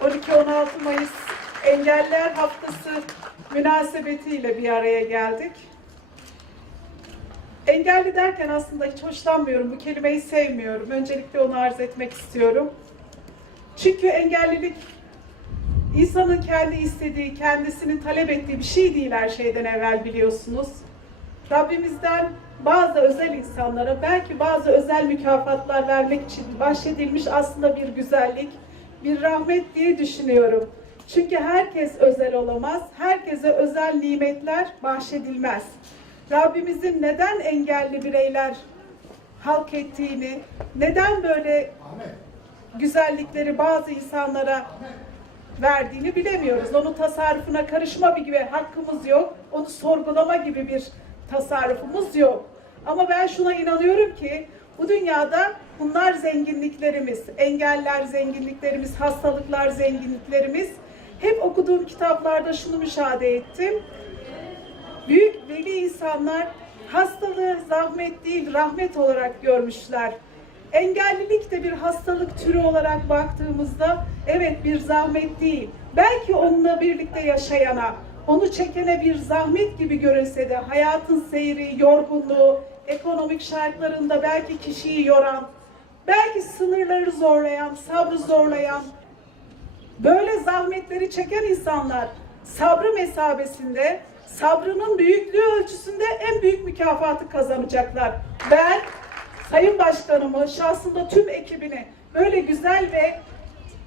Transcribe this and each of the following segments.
...12-16 Mayıs Engeller Haftası münasebetiyle bir araya geldik. Engelli derken aslında hiç hoşlanmıyorum, bu kelimeyi sevmiyorum. Öncelikle onu arz etmek istiyorum. Çünkü engellilik insanın kendi istediği, kendisinin talep ettiği bir şey değil her şeyden evvel biliyorsunuz. Rabbimizden bazı özel insanlara belki bazı özel mükafatlar vermek için bahşedilmiş aslında bir güzellik, bir rahmet diye düşünüyorum. Çünkü herkes özel olamaz, herkese özel nimetler bahşedilmez. Rabbimizin neden engelli bireyler halk ettiğini, neden böyle güzellikleri bazı insanlara verdiğini bilemiyoruz. Onun tasarrufuna karışma gibi hakkımız yok. Onu sorgulama gibi bir tasarrufumuz yok. Ama ben şuna inanıyorum ki bu dünyada bunlar zenginliklerimiz, engeller zenginliklerimiz, hastalıklar zenginliklerimiz. Hep okuduğum kitaplarda şunu müşahede ettim. Büyük veli insanlar hastalığı zahmet değil rahmet olarak görmüşler. Engellilik de bir hastalık türü olarak baktığımızda evet bir zahmet değil. Belki onunla birlikte yaşayana, onu çekene bir zahmet gibi görünse de hayatın seyri, yorgunluğu, ekonomik şartlarında belki kişiyi yoran, belki sınırları zorlayan, sabrı zorlayan, böyle zahmetleri çeken insanlar sabrı mesabesinde, sabrının büyüklüğü ölçüsünde en büyük mükafatı kazanacaklar. Ben Sayın Başkanımı, şahsında tüm ekibini böyle güzel ve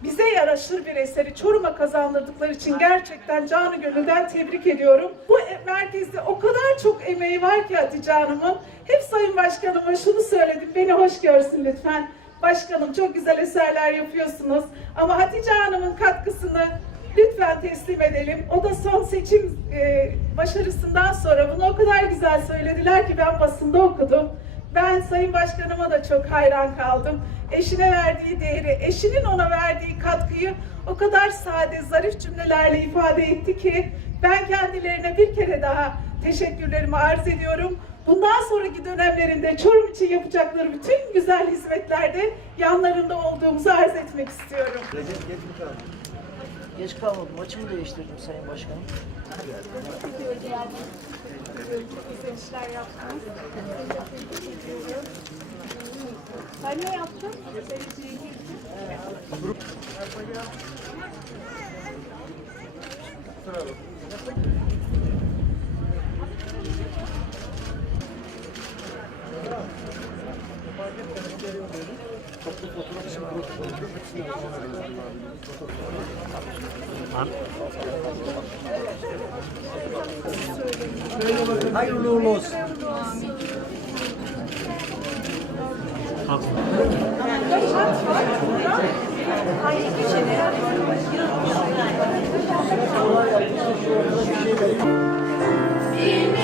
bize yaraşır bir eseri Çorum'a kazandırdıkları için gerçekten canı gönülden tebrik ediyorum. Bu e- merkezde o kadar çok emeği var ki Hatice Hanım'ın. Hep Sayın Başkanıma şunu söyledim, beni hoş görsün lütfen. Başkanım çok güzel eserler yapıyorsunuz ama Hatice Hanım'ın katkısını lütfen teslim edelim. O da son seçim e, başarısından sonra bunu o kadar güzel söylediler ki ben basında okudum. Ben Sayın Başkanıma da çok hayran kaldım. Eşine verdiği değeri, eşinin ona verdiği katkıyı o kadar sade, zarif cümlelerle ifade etti ki ben kendilerine bir kere daha teşekkürlerimi arz ediyorum. Bundan sonraki dönemlerinde Çorum için yapacakları bütün güzel hizmetlerde yanlarında olduğumuzu arz etmek istiyorum. Recep geç? Geç kalmadım. Maçımı değiştirdim Sayın Başkanım. Güzel yaptınız. Sen ne yaptın? Hayırlı uğurlu olsun. Bilmiyorum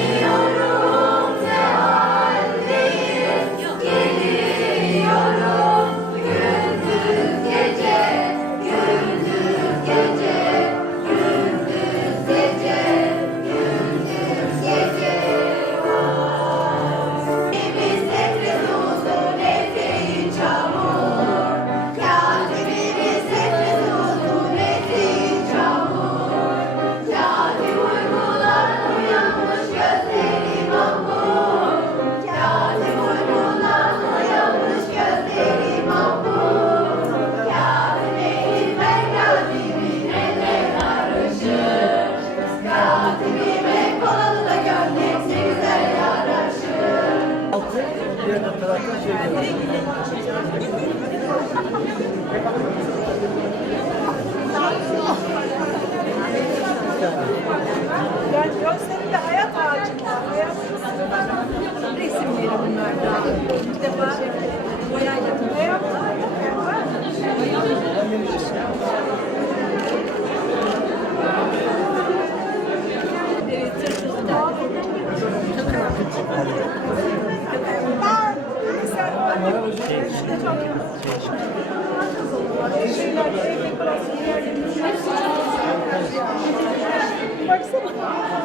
diğer taraftan söylüyorum. Baksana.